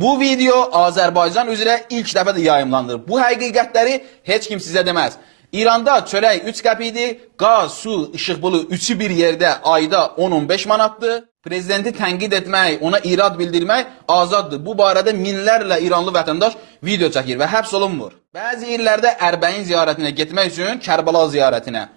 Bu video Azərbaycan üzrə ilk dəfə də yayımlanır. Bu həqiqətləri heç kim sizə deməz. İranda çörək 3 qəpikdir, qaz, su, işıq bulu üçü bir yerdə ayda 10-15 manatdır. Prezidenti tənqid etmək, ona irad bildirmək azaddır. Bu barədə minlərlə İranlı vətəndaş video çəkir və həbs olunmur. Bəzi illərdə Ərbəyin ziyarətinə getmək üçün Kərbəla ziyarətinə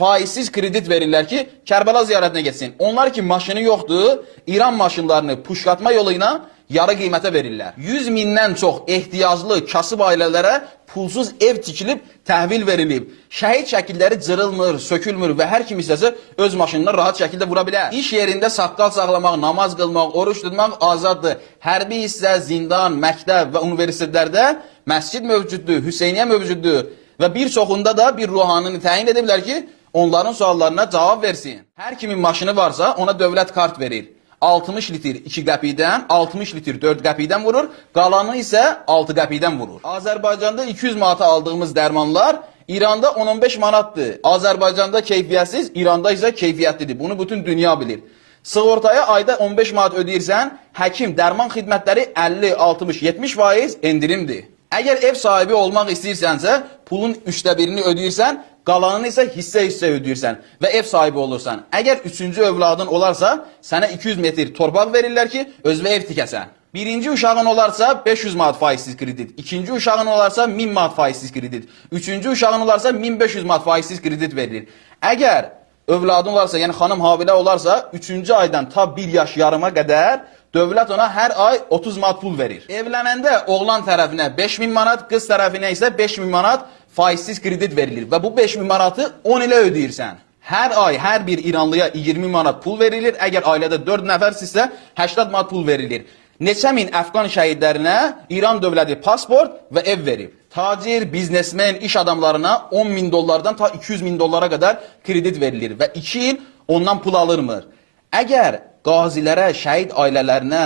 faizsiz kredit verirlər ki, Kərbəla ziyarətinə getsin. Onlar ki, maşını yoxdur, İran maşınlarını puşlatma yolu ilə yarı qiymətə verirlər. 100 mindən çox ehtiyaclı kasıb ailələrə pulsuz ev tikilib, təhvil verilib. Şəhid şəkilləri cırılmır, sökülmür və hər kim istəsə öz maşınına rahat şəkildə vura bilər. İş yerində saqqal saxlamaq, namaz qılmaq, oruç tutmaq azaddır. Hərbi hissə, zindan, məktəb və universitetlərdə məscid mövcuddur, Hüseyniyyə mövcuddur və bir çoxunda da bir ruhanini təyin ediblər ki, onların suallarına cavab versin. Hər kimin maşını varsa ona dövlət kart verir. 60 litr 2 qəpikdən, 60 litr 4 qəpikdən vurur, qalanı isə 6 qəpikdən vurur. Azərbaycanda 200 manata aldığımız dərmanlar İranda 10-15 manatdır. Azərbaycanda keyfiyyətsiz, İranda isə keyfiyyətlidir. Bunu bütün dünya bilir. Sığortaya ayda 15 manat ödəyirsən, həkim dərman xidmətləri 50, 60, 70% endirimdir. Əgər ev sahibi olmaq istəyirsənsə, pulun 1/3-ni ödəyirsən, qalanını isə hissə-hissə ödəyirsən və ev sahibi olursan. Əgər 3-cü övladın olarsa, sənə 200 metr torpaq verirlər ki, özünə ev tikəsən. Birinci uşağın olarsa 500 manat faizsiz kredit, ikinci uşağın olarsa 1000 manat faizsiz kredit, üçüncü uşağın olarsa 1500 manat faizsiz kredit verilir. Əgər övladın olarsa, yəni xanım hamilə olarsa, 3-cü aydan ta 1 yaş yarıma qədər dövlət ona hər ay 30 manat pul verir. Evlənəndə oğlan tərəfinə 5000 manat, qız tərəfinə isə 5000 manat faizsiz kredit verilir və bu 5000 manatı 10 ilə ödəyirsən. Hər ay hər bir İranlıya 20 manat pul verilir. Əgər ailədə 4 nəfərsinizsə 80 manat pul verilir. Neçə min Əfqan şəhidlərinə İran dövləti pasport və ev verib. Tacir, biznesmen, iş adamlarına 10 min dollardan ta 200 min dollara qədər kredit verilir və 2 il ondan pul alırmır. Əgər qazilərə, şəhid ailələrinə,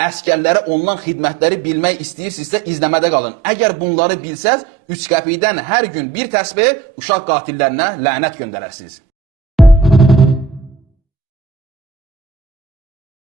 əskərlərə ondan xidmətləri bilmək istəyirsinizsə izləmədə qalın. Əgər bunları bilsəz, 3 qəpikdən hər gün bir təsbih uşaq qatillərinə lənət göndərərsiniz.